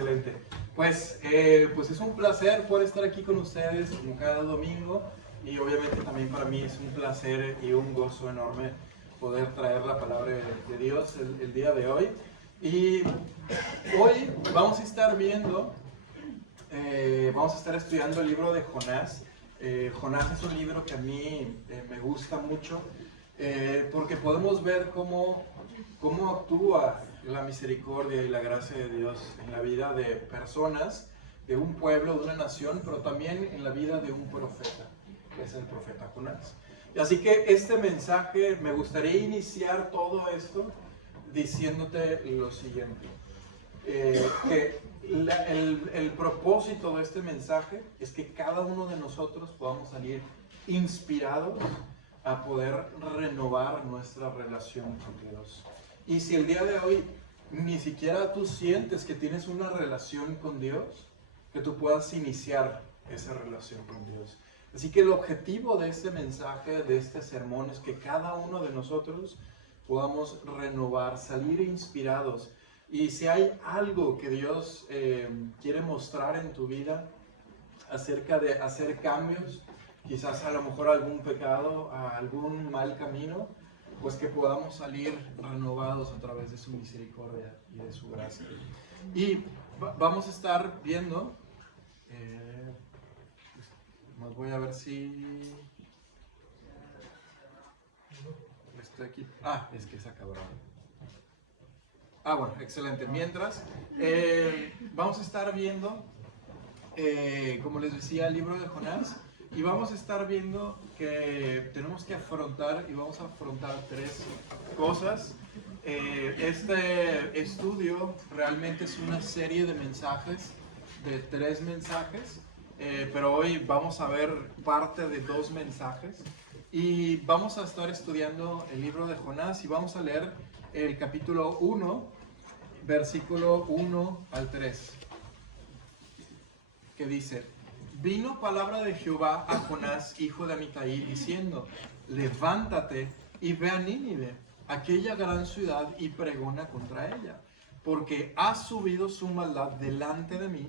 excelente. Pues es un placer poder estar aquí con ustedes como cada domingo y obviamente también para mí es un placer y un gozo enorme poder traer la palabra de Dios el día de hoy. Y hoy vamos a estar viendo, vamos a estar estudiando el libro de Jonás. Jonás es un libro que a mí me gusta mucho porque podemos ver cómo actúa la misericordia y la gracia de Dios en la vida de personas, de un pueblo, de una nación, pero también en la vida de un profeta, que es el profeta Jonás. Y así que este mensaje, me gustaría iniciar todo esto diciéndote lo siguiente, que el propósito de este mensaje es que cada uno de nosotros podamos salir inspirados a poder renovar nuestra relación con Dios. Y si el día de hoy ni siquiera tú sientes que tienes una relación con Dios, que tú puedas iniciar esa relación con Dios. Así que el objetivo de este mensaje, de este sermón, es que cada uno de nosotros podamos renovar, salir inspirados. Y si hay algo que Dios quiere mostrar en tu vida acerca de hacer cambios, quizás a lo mejor algún pecado, algún mal camino, pues que podamos salir renovados a través de su misericordia y de su gracia. Y vamos a estar viendo, más voy a ver si estoy aquí. Es que se acabaron. Bueno, excelente. Mientras, vamos a estar viendo, como les decía, el libro de Jonás. Y vamos a estar viendo que tenemos que afrontar, y vamos a afrontar tres cosas. Este estudio realmente es una serie de mensajes, de 3 mensajes, pero hoy vamos a ver parte de 2 mensajes. Y vamos a estar estudiando el libro de Jonás y vamos a leer el capítulo 1, versículo 1 al 3, que dice: Vino palabra de Jehová a Jonás, hijo de Amitai, diciendo: Levántate y ve a Nínive, aquella gran ciudad, y pregona contra ella, porque ha subido su maldad delante de mí.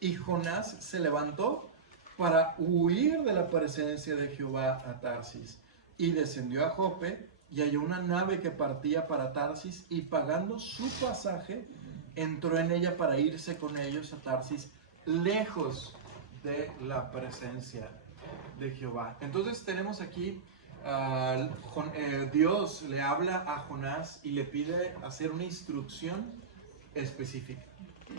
Y Jonás se levantó para huir de la presencia de Jehová a Tarsis, y descendió a Jope, y halló una nave que partía para Tarsis, y pagando su pasaje, entró en ella para irse con ellos a Tarsis, lejos de la presencia de Jehová. Entonces tenemos aquí, Dios le habla a Jonás y le pide hacer una instrucción específica,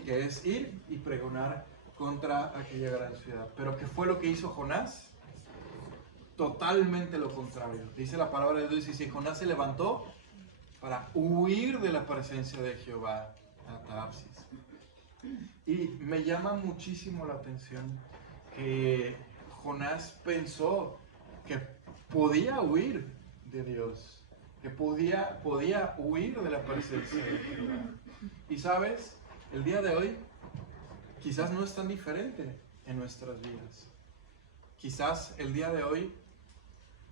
que es ir y pregonar contra aquella gran ciudad. Pero ¿qué fue lo que hizo Jonás? Totalmente lo contrario. Dice la palabra de Dios, dice: Jonás se levantó para huir de la presencia de Jehová a Tarsis. Y me llama muchísimo la atención que Jonás pensó que podía huir de Dios, que podía huir de la presencia de Jehová. Y sabes, el día de hoy quizás no es tan diferente en nuestras vidas. Quizás el día de hoy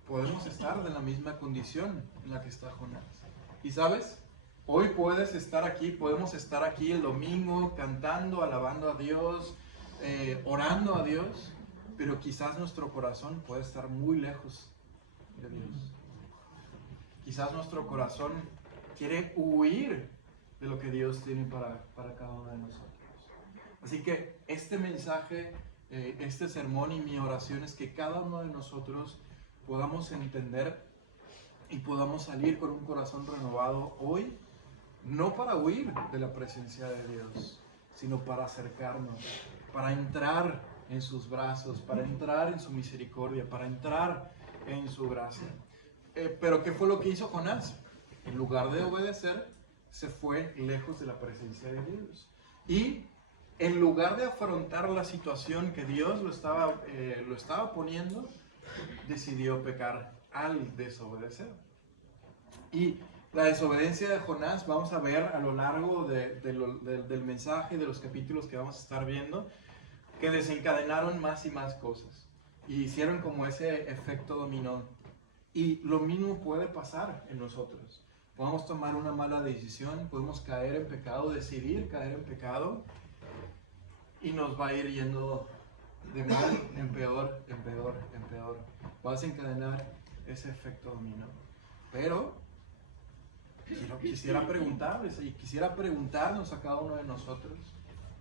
podemos estar en la misma condición en la que está Jonás. Y sabes, hoy puedes estar aquí, podemos estar aquí el domingo cantando, alabando a Dios, orando a Dios, pero quizás nuestro corazón puede estar muy lejos de Dios. Quizás nuestro corazón quiere huir de lo que Dios tiene para cada uno de nosotros. Así que este mensaje, este sermón y mi oración es que cada uno de nosotros podamos entender y podamos salir con un corazón renovado hoy, no para huir de la presencia de Dios, sino para acercarnos, para entrar en sus brazos, para entrar en su misericordia, para entrar en su gracia. Pero ¿qué fue lo que hizo Jonás? En lugar de obedecer, se fue lejos de la presencia de Dios. Y en lugar de afrontar la situación que Dios lo estaba poniendo, decidió pecar al desobedecer. Y la desobediencia de Jonás, vamos a ver a lo largo del mensaje, de los capítulos que vamos a estar viendo, que desencadenaron más y más cosas. Y hicieron como ese efecto dominó. Y lo mismo puede pasar en nosotros. Podemos tomar una mala decisión, podemos caer en pecado, decidir caer en pecado. y nos va a ir yendo de mal en peor, en peor, en peor. Va a desencadenar ese efecto dominó. Pero quisiera preguntarles y quisiera preguntarnos a cada uno de nosotros.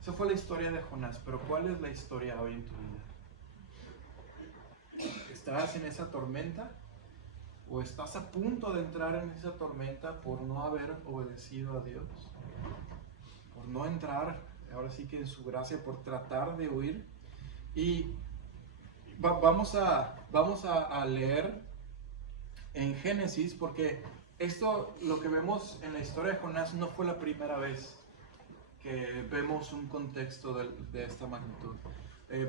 Esa fue la historia de Jonás, pero ¿cuál es la historia hoy en tu vida? ¿Estás en esa tormenta? ¿O estás a punto de entrar en esa tormenta por no haber obedecido a Dios? Por no entrar, ahora sí que en su gracia, por tratar de huir. Y vamos a leer en Génesis, porque esto, lo que vemos en la historia de Jonás, no fue la primera vez que vemos un contexto de esta magnitud.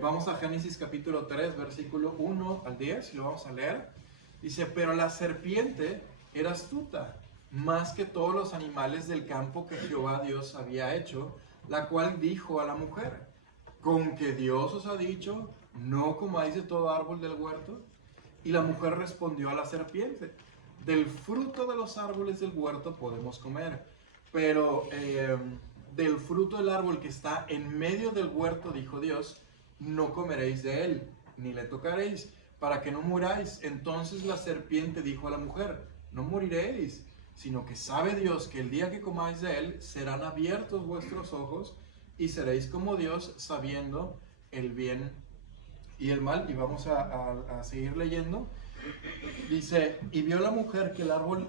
Vamos a Génesis capítulo 3, versículo 1 al 10, y lo vamos a leer. Dice, pero la serpiente era astuta, más que todos los animales del campo que Jehová Dios había hecho, la cual dijo a la mujer, ¿con que Dios os ha dicho, no comáis de todo árbol del huerto? Y la mujer respondió a la serpiente, del fruto de los árboles del huerto podemos comer, pero del fruto del árbol que está en medio del huerto, dijo Dios, no comeréis de él, ni le tocaréis, para que no muráis. Entonces la serpiente dijo a la mujer, no moriréis, sino que sabe Dios que el día que comáis de él, serán abiertos vuestros ojos, y seréis como Dios, sabiendo el bien y el mal. Y vamos a seguir leyendo. Dice, y vio la mujer que el árbol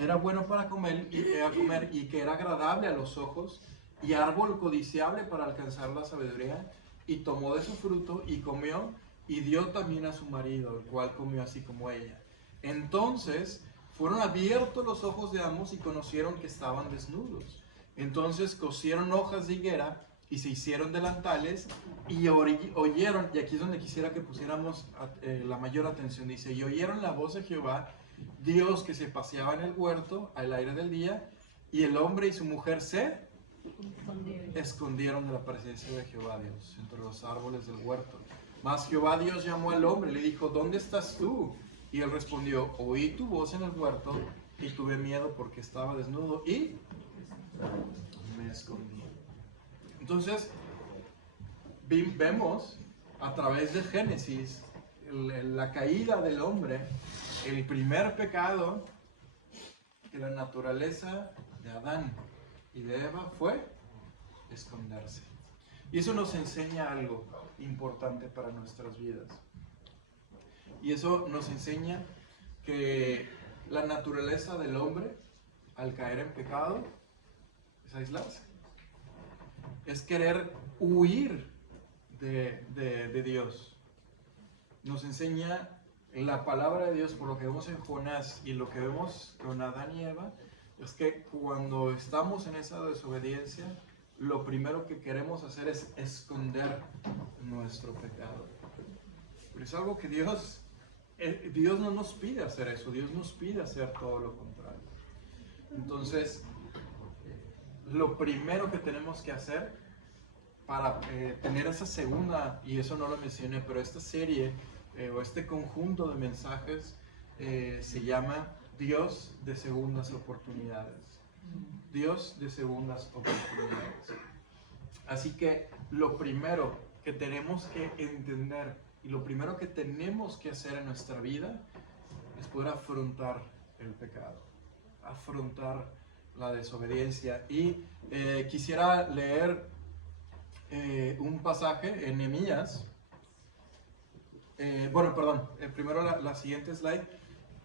era bueno para comer y que era agradable a los ojos, y árbol codiciable para alcanzar la sabiduría, y tomó de su fruto y comió, y dio también a su marido, el cual comió así como ella. Entonces fueron abiertos los ojos de ambos y conocieron que estaban desnudos. Entonces cosieron hojas de higuera y se hicieron delantales y oyeron, y aquí es donde quisiera que pusiéramos la mayor atención, dice, y oyeron la voz de Jehová, Dios que se paseaba en el huerto al aire del día, y el hombre y su mujer se escondieron de la presencia de Jehová Dios entre los árboles del huerto. Mas Jehová Dios llamó al hombre y le dijo, ¿dónde estás tú? Y él respondió, oí tu voz en el huerto y tuve miedo porque estaba desnudo y me escondí. Entonces, vemos a través de Génesis la caída del hombre, el primer pecado de la naturaleza de Adán y de Eva fue esconderse. Y eso nos enseña algo importante para nuestras vidas. Y eso nos enseña que la naturaleza del hombre, al caer en pecado, es aislarse. Es querer huir de Dios. Nos enseña la palabra de Dios, por lo que vemos en Jonás y lo que vemos con Adán y Eva, es que cuando estamos en esa desobediencia, lo primero que queremos hacer es esconder nuestro pecado. Pero es algo que Dios no nos pide hacer eso, Dios nos pide hacer todo lo contrario. Entonces, lo primero que tenemos que hacer para tener esa segunda, y eso no lo mencioné, pero esta serie o este conjunto de mensajes se llama Dios de segundas oportunidades. Dios de segundas oportunidades. Así que lo primero que tenemos que entender y lo primero que tenemos que hacer en nuestra vida es poder afrontar el pecado, afrontar la desobediencia. Y quisiera leer un pasaje en Nehemías. Primero la siguiente slide,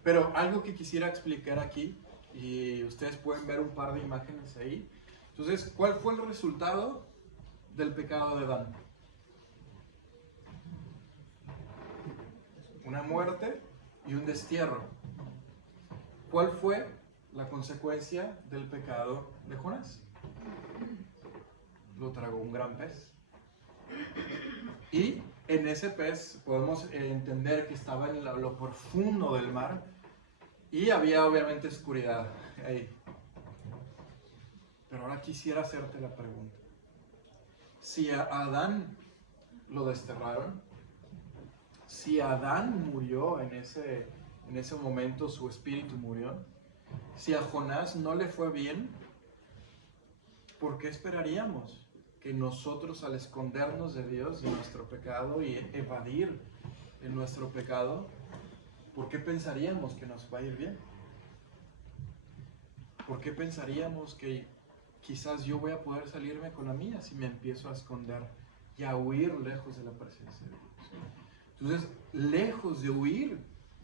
pero algo que quisiera explicar aquí, y ustedes pueden ver un par de imágenes ahí. Entonces, ¿cuál fue el resultado del pecado de Adán? Una muerte y un destierro. ¿Cuál fue la consecuencia del pecado de Jonás? Lo tragó un gran pez. Y en ese pez podemos entender que estaba en lo profundo del mar y había obviamente oscuridad ahí. Pero ahora quisiera hacerte la pregunta. Si a Adán lo desterraron, si Adán murió en ese momento, su espíritu murió, si a Jonás no le fue bien, ¿por qué esperaríamos que nosotros al escondernos de Dios, de nuestro pecado y evadir en nuestro pecado, ¿por qué pensaríamos que nos va a ir bien? ¿Por qué pensaríamos que quizás yo voy a poder salirme con la mía si me empiezo a esconder y a huir lejos de la presencia de Dios? Entonces, lejos de huir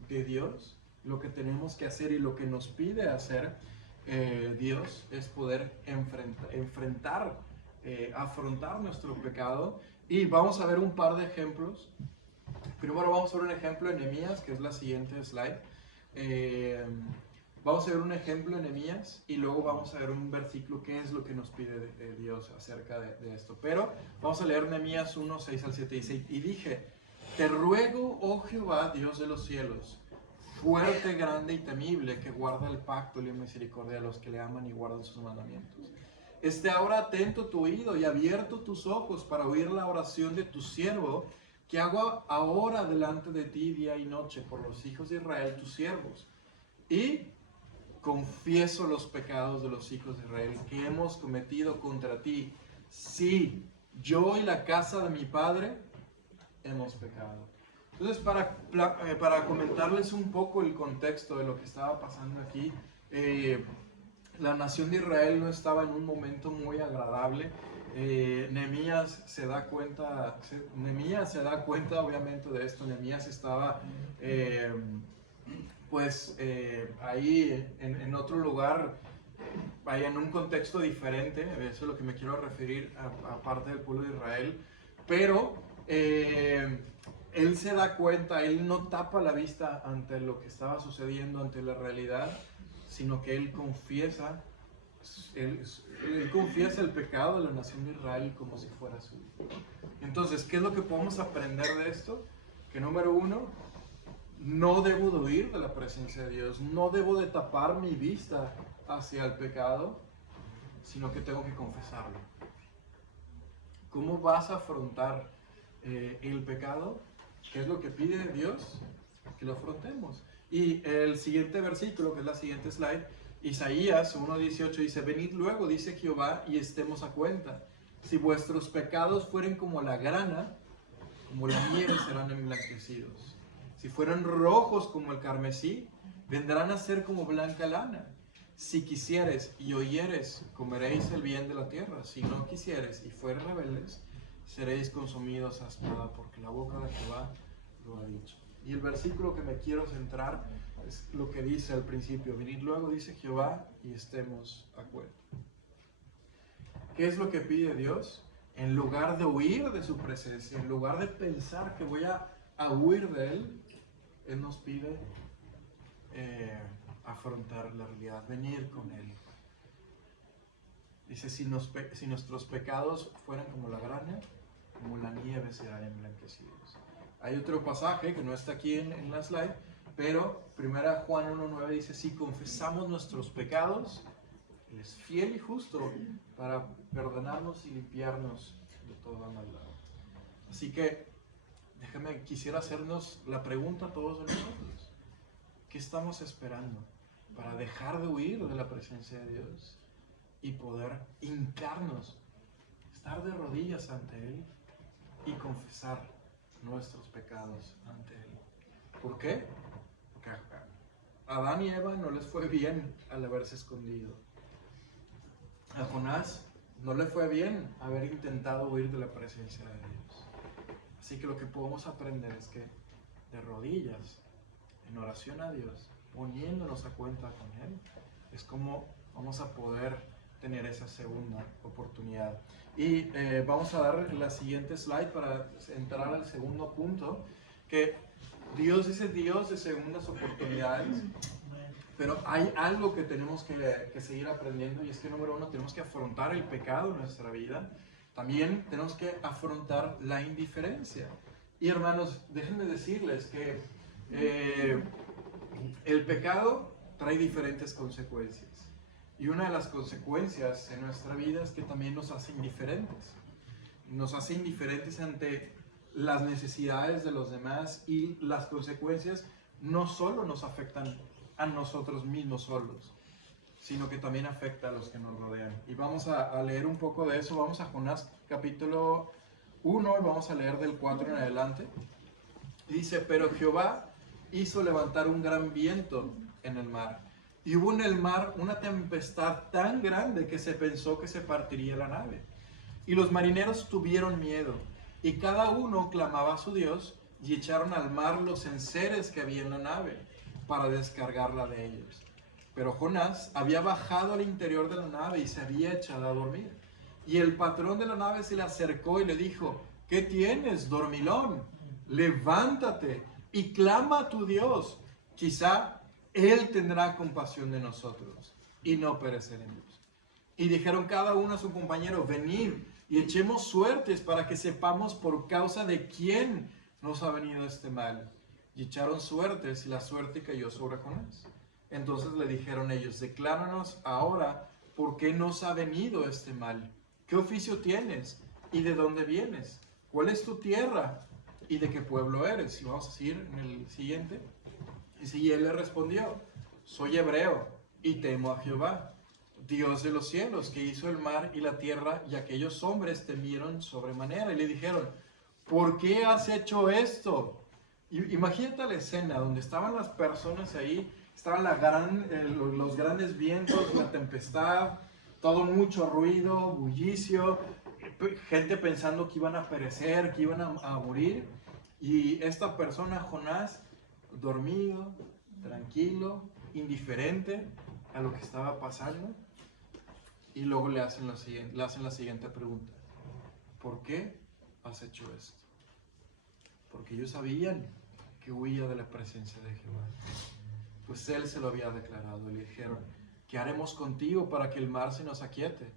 de Dios, lo que tenemos que hacer y lo que nos pide hacer Dios es poder afrontar nuestro pecado. Y vamos a ver un par de ejemplos. Primero vamos a ver un ejemplo en Nehemías, que es la siguiente slide. Vamos a ver un ejemplo en Nehemías y luego vamos a ver un versículo, qué es lo que nos pide Dios acerca de esto. Pero vamos a leer Nehemías 1, 6 al 7. Y dije, te ruego, oh Jehová, Dios de los cielos, fuerte, grande y temible, que guarda el pacto y la misericordia a los que le aman y guardan sus mandamientos. Esté ahora atento tu oído y abierto tus ojos para oír la oración de tu siervo, que hago ahora delante de ti día y noche por los hijos de Israel, tus siervos. Y confieso los pecados de los hijos de Israel que hemos cometido contra ti. Sí, yo y la casa de mi padre hemos pecado. Entonces, para comentarles un poco el contexto de lo que estaba pasando aquí, la nación de Israel no estaba en un momento muy agradable. Nehemías se da cuenta obviamente de esto. Nehemías estaba ahí en otro lugar, ahí en un contexto diferente. Eso es lo que me quiero referir aparte del pueblo de Israel. Pero él se da cuenta, él no tapa la vista ante lo que estaba sucediendo, ante la realidad, sino que él confiesa el pecado de la nación de Israel como si fuera suyo. Entonces, ¿qué es lo que podemos aprender de esto? Que número uno, no debo de huir de la presencia de Dios, no debo de tapar mi vista hacia el pecado, sino que tengo que confesarlo. ¿Cómo vas a afrontar el pecado? ¿Qué es lo que pide Dios? Que lo afrontemos. Y el siguiente versículo, que es la siguiente slide, Isaías 1:18 dice, venid luego, dice Jehová, y estemos a cuenta. Si vuestros pecados fueren como la grana, como la nieve serán emblanquecidos. Si fueran rojos como el carmesí, vendrán a ser como blanca lana. Si quisieres y oyeres, comeréis el bien de la tierra. Si no quisieres y fueres rebeldes, seréis consumidos a espada, porque la boca de Jehová lo ha dicho. Y el versículo que me quiero centrar es lo que dice al principio. Venid luego, dice Jehová, y estemos a cuenta. ¿Qué es lo que pide Dios? En lugar de huir de su presencia, en lugar de pensar que voy a huir de Él, Él nos pide afrontar la realidad, venir con Él. Dice, si nuestros pecados fueran como la grana, como la nieve serán emblanquecidos. Hay otro pasaje que no está aquí en la slide, pero 1 Juan 1:9 dice, si confesamos nuestros pecados, Él es fiel y justo para perdonarnos y limpiarnos de toda maldad. Así que, quisiera hacernos la pregunta a todos nosotros. ¿Qué estamos esperando para dejar de huir de la presencia de Dios y poder hincarnos, estar de rodillas ante Él y confesar nuestros pecados ante Él? ¿Por qué? Porque a Adán y Eva no les fue bien al haberse escondido. A Jonás no le fue bien haber intentado huir de la presencia de Dios. Así que lo que podemos aprender es que de rodillas, en oración a Dios, poniéndonos a cuenta con Él, es como vamos a poder tener esa segunda oportunidad. Y vamos a dar la siguiente slide para entrar al segundo punto, que Dios es el Dios de segundas oportunidades, pero hay algo que tenemos que seguir aprendiendo, y es que número uno, tenemos que afrontar el pecado en nuestra vida. También tenemos que afrontar la indiferencia. Y hermanos, déjenme decirles que el pecado trae diferentes consecuencias. Y una de las consecuencias en nuestra vida es que también nos hace indiferentes. Nos hace indiferentes ante las necesidades de los demás, y las consecuencias no solo nos afectan a nosotros mismos solos, sino que también afecta a los que nos rodean. Y vamos a leer un poco de eso. Vamos a Jonás capítulo 1 y vamos a leer del 4 en adelante. Dice, pero Jehová hizo levantar un gran viento en el mar. Y hubo en el mar una tempestad tan grande que se pensó que se partiría la nave. Y los marineros tuvieron miedo, y cada uno clamaba a su Dios, y echaron al mar los enseres que había en la nave, para descargarla de ellos. Pero Jonás había bajado al interior de la nave y se había echado a dormir. Y el patrón de la nave se le acercó y le dijo, ¿qué tienes, dormilón? Levántate y clama a tu Dios. Quizá Él tendrá compasión de nosotros y no pereceremos. Y dijeron cada uno a su compañero, venid y echemos suertes para que sepamos por causa de quién nos ha venido este mal. Y echaron suertes y la suerte cayó sobre Jonás. Entonces le dijeron ellos, decláranos ahora por qué nos ha venido este mal. ¿Qué oficio tienes y de dónde vienes? ¿Cuál es tu tierra y de qué pueblo eres? Y vamos a seguir en el siguiente. Y él le respondió, soy hebreo y temo a Jehová, Dios de los cielos, que hizo el mar y la tierra, y aquellos hombres temieron sobremanera y le dijeron, ¿por qué has hecho esto? Imagínate la escena donde estaban las personas ahí, estaban los grandes vientos, la tempestad, todo mucho ruido, bullicio, gente pensando que iban a perecer, que iban a morir, y esta persona, Jonás, dormido, tranquilo, indiferente a lo que estaba pasando. Y luego le hacen la siguiente pregunta. ¿Por qué has hecho esto? Porque ellos sabían que huía de la presencia de Jehová. Pues él se lo había declarado. Le dijeron, ¿qué haremos contigo para que el mar se nos aquiete?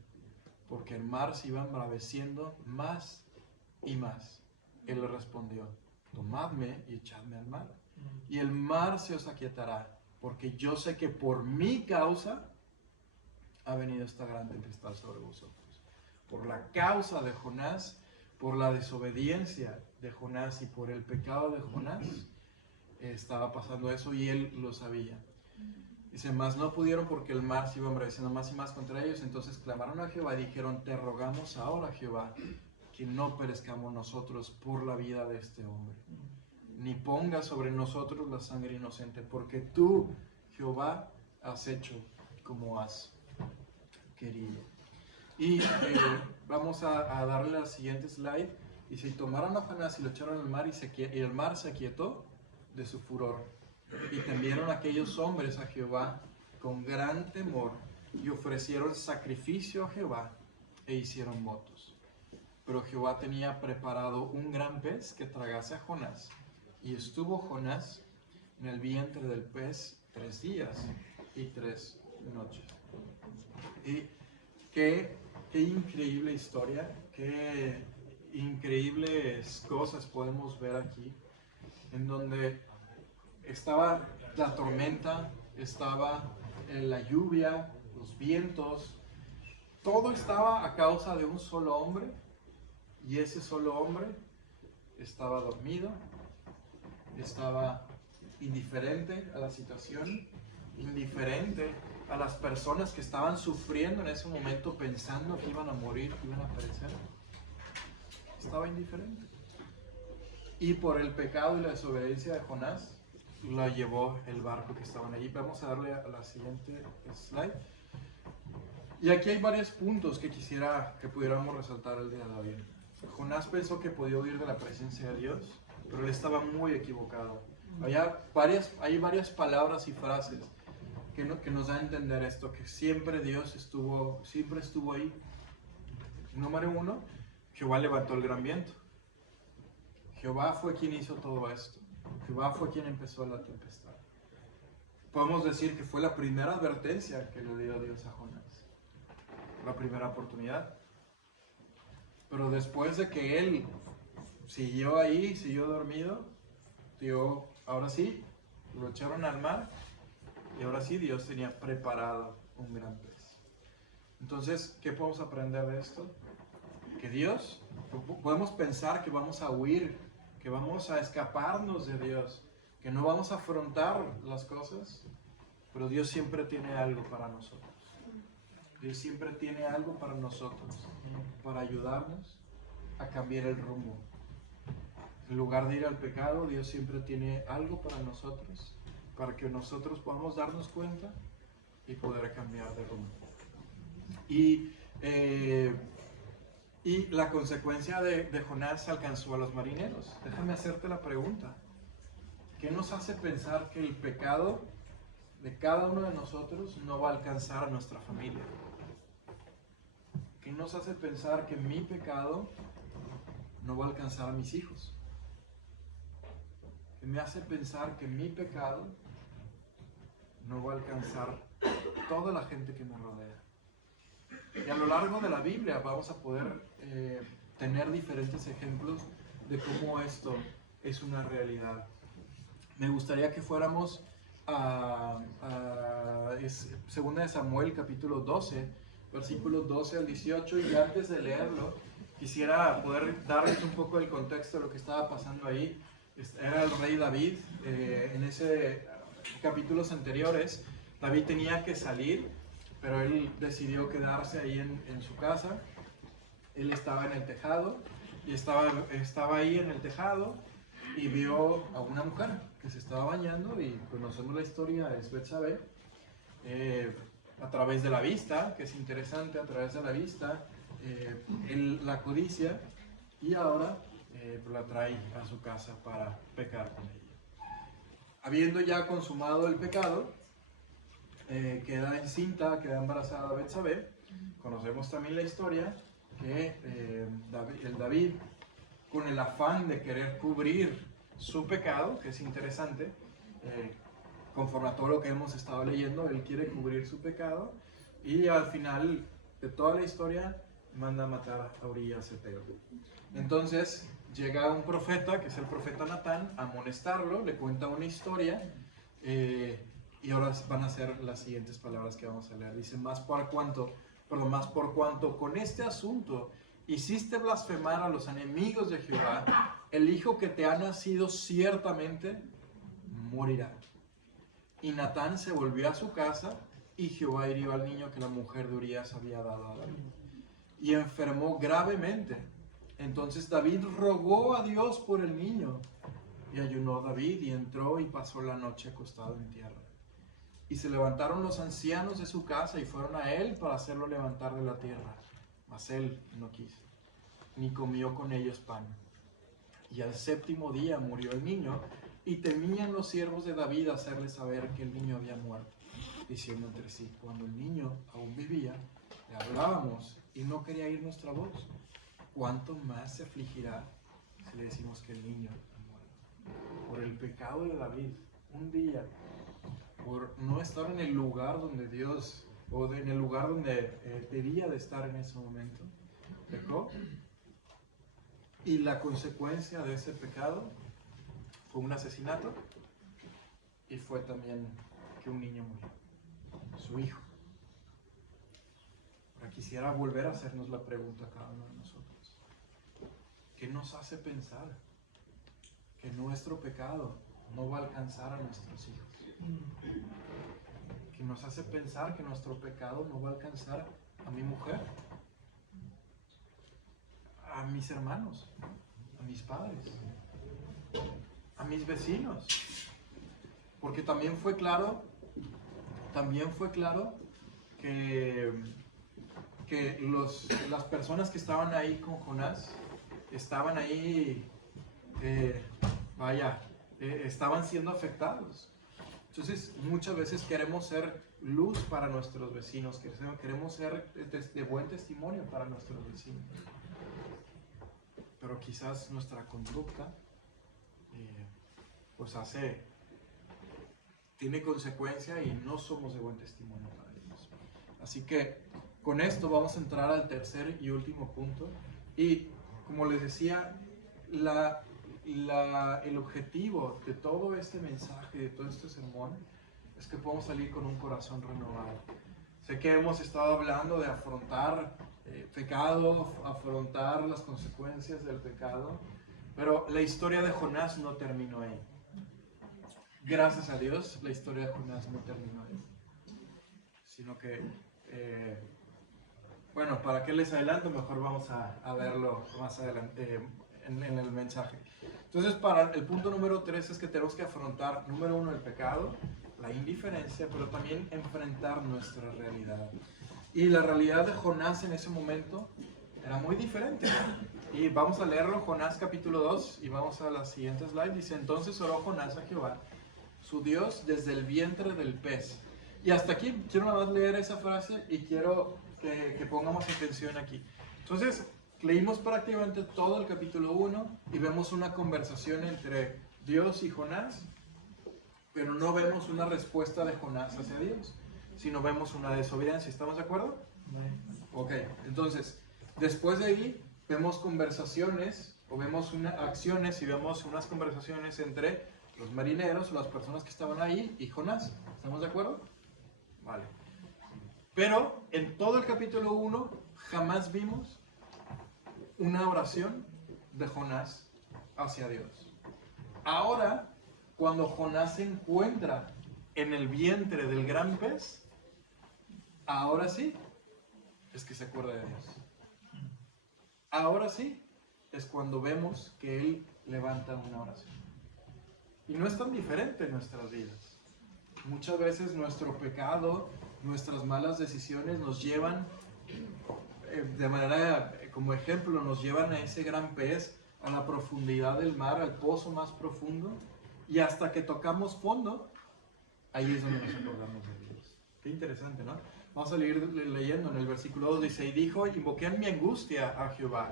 Porque el mar se iba embraveciendo más y más. Él le respondió, tomadme y echadme al mar. Y el mar se os aquietará, porque yo sé que por mi causa ha venido esta gran tempestad sobre vosotros. Por la causa de Jonás, por la desobediencia de Jonás y por el pecado de Jonás, estaba pasando eso y él lo sabía. Dice, mas no pudieron porque el mar se iba embraveciendo más y más contra ellos. Entonces clamaron a Jehová y dijeron, te rogamos ahora, Jehová, que no perezcamos nosotros por la vida de este hombre, ni ponga sobre nosotros la sangre inocente, porque tú, Jehová, has hecho como has querido. Y vamos a darle al siguiente slide. Y si tomaron a Jonás y lo echaron al mar y el mar se aquietó de su furor. Y temieron aquellos hombres a Jehová con gran temor y ofrecieron sacrificio a Jehová e hicieron votos. Pero Jehová tenía preparado un gran pez que tragase a Jonás. Y estuvo Jonás en el vientre del pez 3 días y 3 noches. Y qué increíble historia, qué increíbles cosas podemos ver aquí, en donde estaba la tormenta, estaba la lluvia, los vientos, todo estaba a causa de un solo hombre, y ese solo hombre estaba dormido, estaba indiferente a la situación, indiferente a las personas que estaban sufriendo en ese momento, pensando que iban a morir, que iban a perecer. Estaba indiferente. Y por el pecado y la desobediencia de Jonás, lo llevó el barco que estaban allí. Vamos a darle a la siguiente slide. Y aquí hay varios puntos que quisiera que pudiéramos resaltar el día de hoy. Jonás pensó que podía huir de la presencia de Dios, pero él estaba muy equivocado. Hay varias palabras y frases que nos da a entender esto, que siempre Dios estuvo ahí. Número 1, Jehová levantó el gran viento. Jehová fue quien hizo todo esto. Jehová fue quien empezó la tempestad. Podemos decir que fue la primera advertencia que le dio Dios a Jonás. La primera oportunidad. Pero después de que él siguió ahí, siguió dormido, ahora sí, lo echaron al mar y ahora sí Dios tenía preparado un gran pez. Entonces, ¿qué podemos aprender de esto? Que Dios, podemos pensar que vamos a huir, que vamos a escaparnos de Dios, que no vamos a afrontar las cosas, pero Dios siempre tiene algo para nosotros. Dios siempre tiene algo para nosotros, para ayudarnos a cambiar el rumbo. En lugar de ir al pecado, Dios siempre tiene algo para nosotros, para que nosotros podamos darnos cuenta y poder cambiar de rumbo. Y la consecuencia de Jonás alcanzó a los marineros. Déjame hacerte la pregunta. ¿Qué nos hace pensar que el pecado de cada uno de nosotros no va a alcanzar a nuestra familia? ¿Qué nos hace pensar que mi pecado no va a alcanzar a mis hijos? ¿Qué me hace pensar que mi pecado no va a alcanzar toda la gente que me rodea? Y a lo largo de la Biblia vamos a poder tener diferentes ejemplos de cómo esto es una realidad. Me gustaría que fuéramos a 2 de Samuel capítulo 12, versículos 12 al 18, y antes de leerlo quisiera poder darles un poco el contexto de lo que estaba pasando ahí. Era el rey David. En ese capítulos anteriores David tenía que salir, pero él decidió quedarse ahí en su casa. Él estaba en el tejado y estaba ahí en el tejado y vio a una mujer que se estaba bañando, y conocemos la historia, es Betsabé, a través de la vista, que es interesante, a través de la vista, él la codicia y ahora la trae a su casa para pecar con ella. Habiendo ya consumado el pecado, queda encinta, queda embarazada Betsabé. Conocemos también la historia que David, con el afán de querer cubrir su pecado, que es interesante, conforme a todo lo que hemos estado leyendo, él quiere cubrir su pecado, y al final de toda la historia manda a matar a Urías Eteo. Entonces llega un profeta, que es el profeta Natán, a amonestarlo, le cuenta una historia, y ahora van a ser las siguientes palabras que vamos a leer. Dice: más por cuanto con este asunto hiciste blasfemar a los enemigos de Jehová, el hijo que te ha nacido ciertamente morirá. Y Natán se volvió a su casa, y Jehová hirió al niño que la mujer de Urías había dado a David, y enfermó gravemente. Entonces David rogó a Dios por el niño, y ayunó David, y entró y pasó la noche acostado en tierra. Y se levantaron los ancianos de su casa y fueron a él para hacerlo levantar de la tierra. Mas él no quiso, ni comió con ellos pan. Y al 7º día murió el niño, y temían los siervos de David hacerle saber que el niño había muerto, diciendo entre sí: cuando el niño aún vivía, le hablábamos y no quería oír nuestra voz. ¿Cuánto más se afligirá si le decimos que el niño ha muerto? Por el pecado de David, un día, por no estar en el lugar donde Dios, o en el lugar donde debía de estar en ese momento, pecó. Y la consecuencia de ese pecado fue un asesinato, y fue también que un niño murió, su hijo. Ahora quisiera volver a hacernos la pregunta a cada uno de nosotros: ¿qué nos hace pensar que nuestro pecado no va a alcanzar a nuestros hijos? ¿Qué nos hace pensar que nuestro pecado no va a alcanzar a mi mujer, a mis hermanos, a mis padres, a mis vecinos? Porque también fue claro que las personas que estaban ahí con Jonás estaban ahí, estaban siendo afectados. Entonces muchas veces queremos ser luz para nuestros vecinos, queremos ser de buen testimonio para nuestros vecinos, pero quizás nuestra conducta tiene consecuencia, y no somos de buen testimonio para ellos. Así que con esto vamos a entrar al tercer y último punto, y como les decía, el objetivo de todo este mensaje, de todo este sermón, es que podamos salir con un corazón renovado. Sé que hemos estado hablando de afrontar pecado, afrontar las consecuencias del pecado, pero la historia de Jonás no terminó ahí. Gracias a Dios, la historia de Jonás no terminó ahí, sino que Bueno, ¿para qué les adelanto? Mejor vamos a verlo más adelante en el mensaje. Entonces, para el punto número 3 es que tenemos que afrontar, número 1, el pecado, la indiferencia, pero también enfrentar nuestra realidad. Y la realidad de Jonás en ese momento era muy diferente, ¿no? Y vamos a leerlo, Jonás capítulo 2, y vamos a la siguiente slide. Dice, entonces oró Jonás a Jehová, su Dios, desde el vientre del pez. Y hasta aquí quiero nada más leer esa frase y quiero que pongamos atención aquí. Entonces, leímos prácticamente todo el capítulo 1 y vemos una conversación entre Dios y Jonás, pero no vemos una respuesta de Jonás hacia Dios, sino vemos una desobediencia. ¿Estamos de acuerdo? Ok, entonces, después de ahí vemos conversaciones, o vemos acciones y vemos unas conversaciones entre los marineros, las personas que estaban ahí, y Jonás. ¿Estamos de acuerdo? Vale. Pero en todo el capítulo 1 jamás vimos una oración de Jonás hacia Dios. Ahora, cuando Jonás se encuentra en el vientre del gran pez, ahora sí es que se acuerda de Dios. Ahora sí es cuando vemos que Él levanta una oración. Y no es tan diferente en nuestras vidas. Muchas veces nuestro pecado, nuestras malas decisiones nos llevan, de manera, como ejemplo, nos llevan a ese gran pez, a la profundidad del mar, al pozo más profundo, y hasta que tocamos fondo, ahí es donde nos acordamos de Dios. Qué interesante, ¿no? Vamos a seguir leyendo en el versículo 2, dice, y dijo, invoqué en mi angustia a Jehová,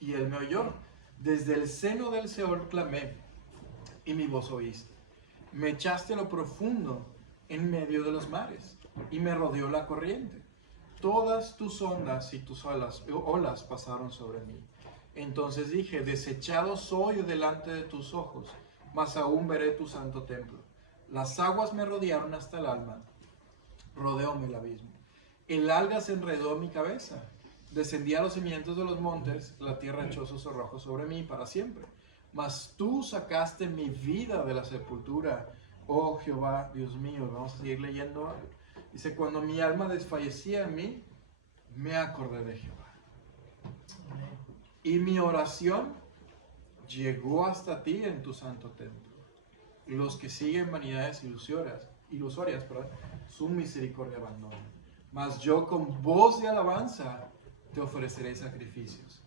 y Él me oyó. Desde el seno del Seol clamé, y mi voz oíste. Me echaste a lo profundo en medio de los mares, y me rodeó la corriente. Todas tus ondas y tus olas pasaron sobre mí. Entonces dije, desechado soy delante de tus ojos, mas aún veré tu santo templo. Las aguas me rodearon hasta el alma, rodeóme el abismo. El alga se enredó en mi cabeza. Descendí a los cimientos de los montes, la tierra echó sus cerrojos sobre mí para siempre. Mas tú sacaste mi vida de la sepultura, oh Jehová, Dios mío. Vamos a seguir leyendo. Dice, cuando mi alma desfallecía en mí, me acordé de Jehová. Y mi oración llegó hasta ti en tu santo templo. Y los que siguen vanidades ilusorias, su misericordia abandona. Mas yo con voz de alabanza te ofreceré sacrificios.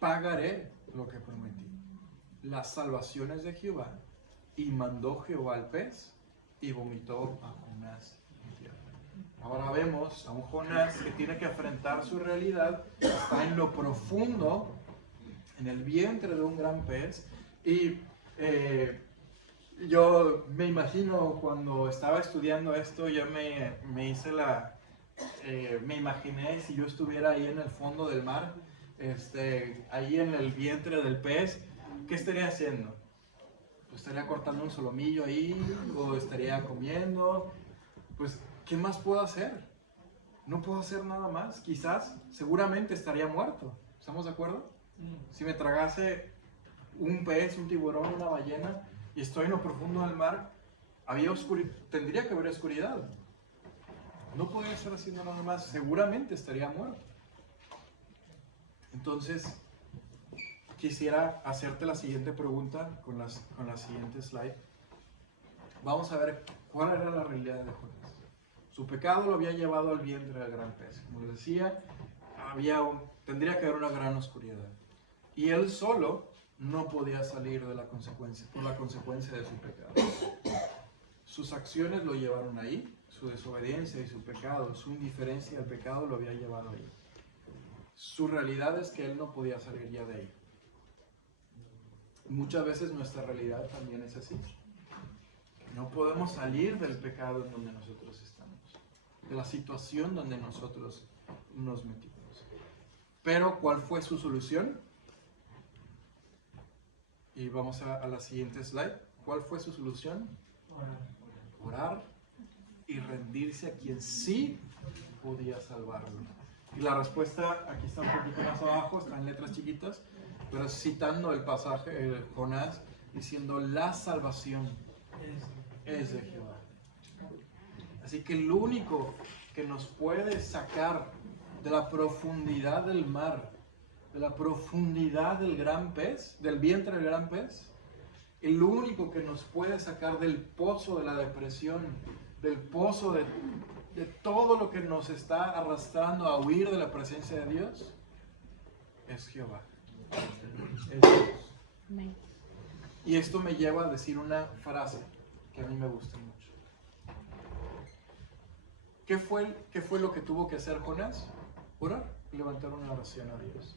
Pagaré lo que prometí. Las salvaciones de Jehová. Y mandó Jehová al pez y vomitó a Jonás en tierra. Ahora vemos a un Jonás que tiene que enfrentar su realidad. Está en lo profundo, en el vientre de un gran pez. Y yo me imagino cuando estaba estudiando esto, yo me imaginé si yo estuviera ahí en el fondo del mar, ahí en el vientre del pez, ¿qué estaría haciendo? ¿Estaría cortando un solomillo ahí? ¿O estaría comiendo? Pues, ¿qué más puedo hacer? No puedo hacer nada más. Quizás, seguramente estaría muerto. ¿Estamos de acuerdo? Si me tragase un pez, un tiburón, una ballena, y estoy en lo profundo del mar, tendría que haber oscuridad. No podría estar haciendo nada más. Seguramente estaría muerto. Entonces, quisiera hacerte la siguiente pregunta con la siguiente slide. Vamos a ver cuál era la realidad de Jonás. Su pecado lo había llevado al vientre del gran pez. Como les decía, tendría que haber una gran oscuridad. Y él solo no podía salir por la consecuencia de su pecado. Sus acciones lo llevaron ahí, su desobediencia y su pecado, su indiferencia al pecado lo había llevado ahí. Su realidad es que él no podía salir ya de ahí. Muchas veces nuestra realidad también es así. No podemos salir del pecado en donde nosotros estamos, de la situación donde nosotros nos metimos. Pero, ¿cuál fue su solución? Y vamos a la siguiente slide. ¿Cuál fue su solución? Orar y rendirse a quien sí podía salvarlo. Y la respuesta, aquí está un poquito más abajo, está en letras chiquitas, pero citando el pasaje, Jonás, diciendo, la salvación es de Jehová. Así que lo único que nos puede sacar de la profundidad del mar, de la profundidad del gran pez, del vientre del gran pez. El único que nos puede sacar del pozo de la depresión, del pozo de todo lo que nos está arrastrando a huir de la presencia de Dios, es Jehová. Es Dios. Amén. Y esto me lleva a decir una frase que a mí me gusta mucho. ¿Qué fue lo que tuvo que hacer Jonás? Orar y levantar una oración a Dios.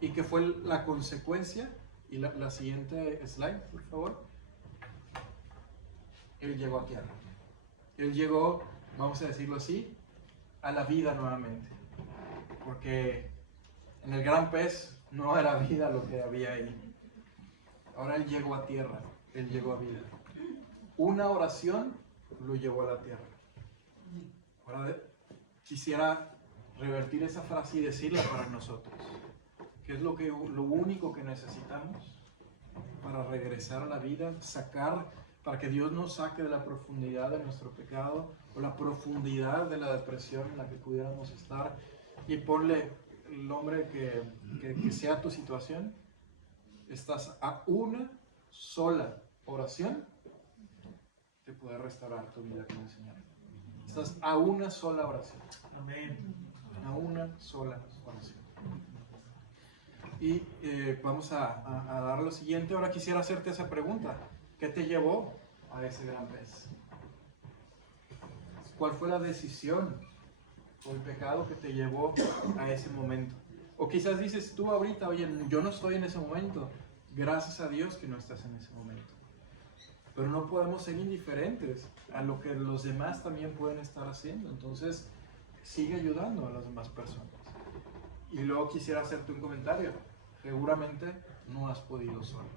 ¿Y qué fue la consecuencia? Y la siguiente slide, por favor. Él llegó a tierra. Él llegó, vamos a decirlo así, a la vida nuevamente. Porque en el gran pez no era vida lo que había ahí. Ahora él llegó a tierra, él llegó a vida. Una oración lo llevó a la tierra. Ahora quisiera revertir esa frase y decirla para nosotros. ¿Qué es lo único que necesitamos para regresar a la vida? Para que Dios nos saque de la profundidad de nuestro pecado o la profundidad de la depresión en la que pudiéramos estar, y ponle el nombre que sea tu situación. Estás a una sola oración de poder restaurar tu vida con el Señor. Estás a una sola oración. Amén. A una sola oración. Y vamos a dar lo siguiente. Ahora quisiera hacerte esa pregunta. ¿Qué te llevó a ese gran pez? ¿Cuál fue la decisión o el pecado que te llevó a ese momento? O quizás dices tú ahorita, oye, yo no estoy en ese momento. Gracias a Dios que no estás en ese momento. Pero no podemos ser indiferentes a lo que los demás también pueden estar haciendo. Entonces, sigue ayudando a las demás personas. Y luego quisiera hacerte un comentario. Seguramente no has podido solo.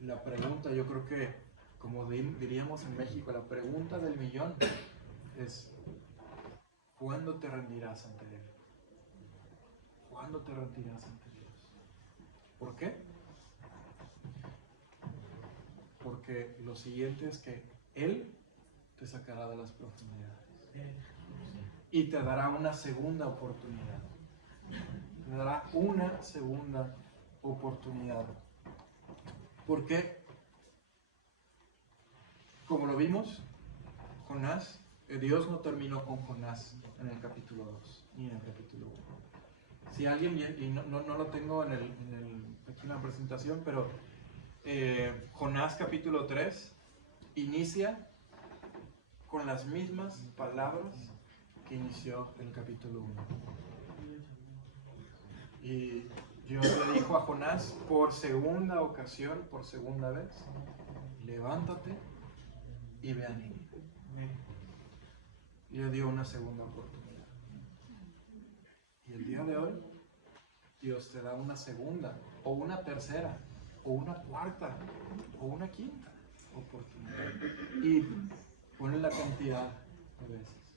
La pregunta, yo creo que, como diríamos en México, la pregunta del millón es: ¿cuándo te rendirás ante Él? ¿Cuándo te rendirás ante Dios? ¿Por qué? Porque lo siguiente es que Él te sacará de las profundidades y te dará una segunda oportunidad. Te dará una segunda oportunidad. ¿Por qué? Como lo vimos, Jonás, Dios no terminó con Jonás en el capítulo 2 ni en el capítulo 1. Si alguien, y no lo tengo aquí en la presentación, pero Jonás capítulo 3 inicia con las mismas palabras que inició el capítulo 1. Y Dios le dijo a Jonás por segunda ocasión, por segunda vez: levántate y ve a Nínive. Y le dio una segunda oportunidad. Y el día de hoy, Dios te da una segunda, o una tercera, o una cuarta, o una quinta oportunidad. Y pone la cantidad de veces.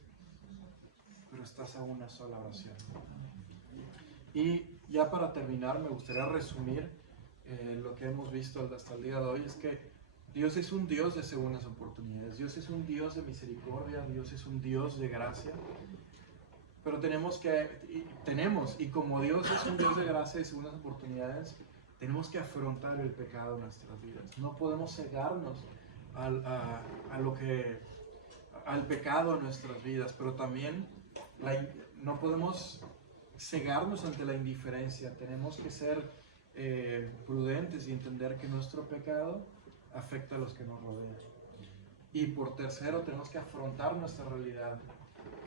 Pero estás a una sola oración. Y ya para terminar, me gustaría resumir lo que hemos visto hasta el día de hoy. Es que Dios es un Dios de segundas oportunidades. Dios es un Dios de misericordia. Dios es un Dios de gracia. Pero y como Dios es un Dios de gracia y segundas oportunidades, tenemos que afrontar el pecado en nuestras vidas. No podemos cegarnos al pecado en nuestras vidas, pero también no podemos cegarnos ante la indiferencia. Tenemos que ser prudentes y entender que nuestro pecado afecta a los que nos rodean. Y por tercero, tenemos que afrontar nuestra realidad,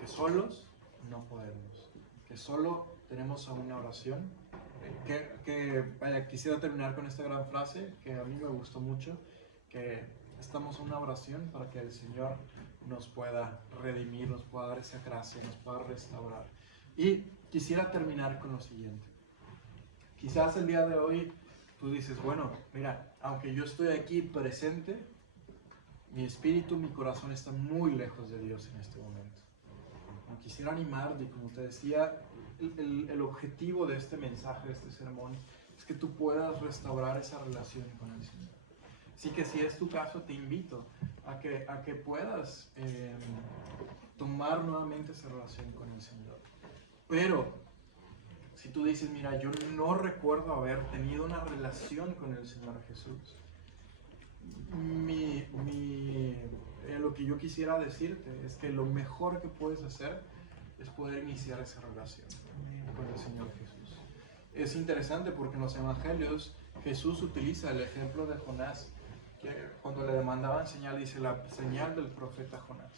que solos no podemos, que solo tenemos a una oración. Quisiera terminar con esta gran frase que a mí me gustó mucho, que estamos en una oración para que el Señor nos pueda redimir, nos pueda dar esa gracia, nos pueda restaurar. Y quisiera terminar con lo siguiente. Quizás el día de hoy tú dices, bueno, mira, aunque yo estoy aquí presente, mi espíritu, mi corazón está muy lejos de Dios en este momento. Quisiera animarte, y como te decía, el objetivo de este mensaje, de este sermón, es que tú puedas restaurar esa relación con el Señor. Así que si es tu caso, te invito a que puedas tomar nuevamente esa relación con el Señor. Pero si tú dices, mira, yo no recuerdo haber tenido una relación con el Señor Jesús, lo que yo quisiera decirte es que lo mejor que puedes hacer es poder iniciar esa relación con el Señor Jesús. Es interesante porque en los evangelios Jesús utiliza el ejemplo de Jonás, que cuando le demandaban señal, dice la señal del profeta Jonás.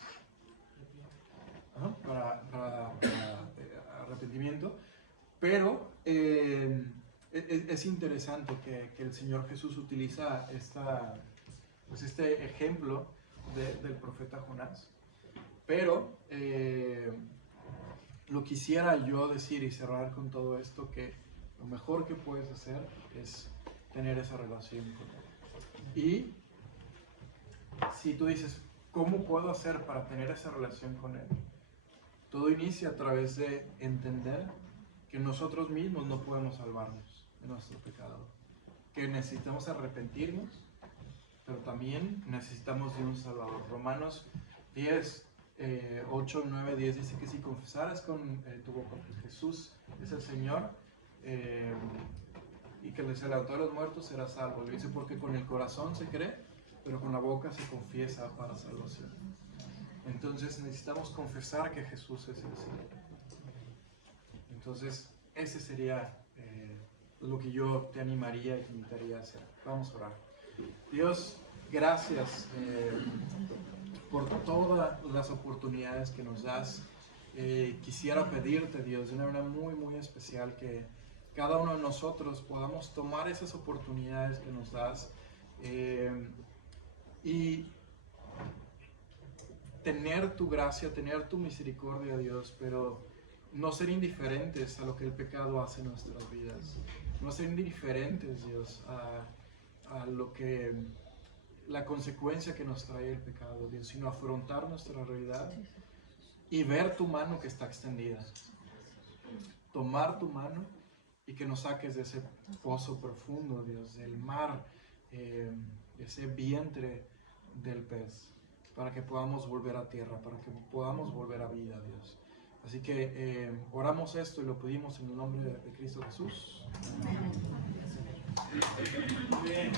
Para arrepentimiento. Pero es interesante que el Señor Jesús utiliza este ejemplo del profeta Jonás. Pero lo quisiera yo decir y cerrar con todo esto, que lo mejor que puedes hacer es tener esa relación con Él. Y si tú dices, ¿cómo puedo hacer para tener esa relación con Él? Todo inicia a través de entender que nosotros mismos no podemos salvarnos de nuestro pecado, que necesitamos arrepentirnos, pero también necesitamos de un Salvador. Romanos 10, 8, 9, 10 dice que si confesaras con tu boca que Jesús es el Señor y que se levantó de los muertos, serás salvo. Le dice porque con el corazón se cree, pero con la boca se confiesa para salvación. Entonces necesitamos confesar que Jesús es el Señor. Entonces ese sería lo que yo te animaría y te invitaría a hacer. Vamos a orar. Dios, gracias por todas las oportunidades que nos das. Quisiera pedirte, Dios, de una manera muy, muy especial, que cada uno de nosotros podamos tomar esas oportunidades que nos das y tener tu gracia, tener tu misericordia, Dios, pero no ser indiferentes a lo que el pecado hace en nuestras vidas. No ser indiferentes, Dios, a lo que la consecuencia que nos trae el pecado, Dios, sino afrontar nuestra realidad y ver tu mano que está extendida. Tomar tu mano y que nos saques de ese pozo profundo, Dios, del mar, ese vientre del pez, para que podamos volver a tierra, para que podamos volver a vida, Dios. Así que oramos esto y lo pedimos en el nombre de Cristo Jesús. Bien.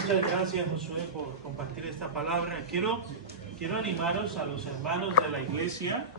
Muchas gracias, Josué, por compartir esta palabra. Quiero animaros a los hermanos de la iglesia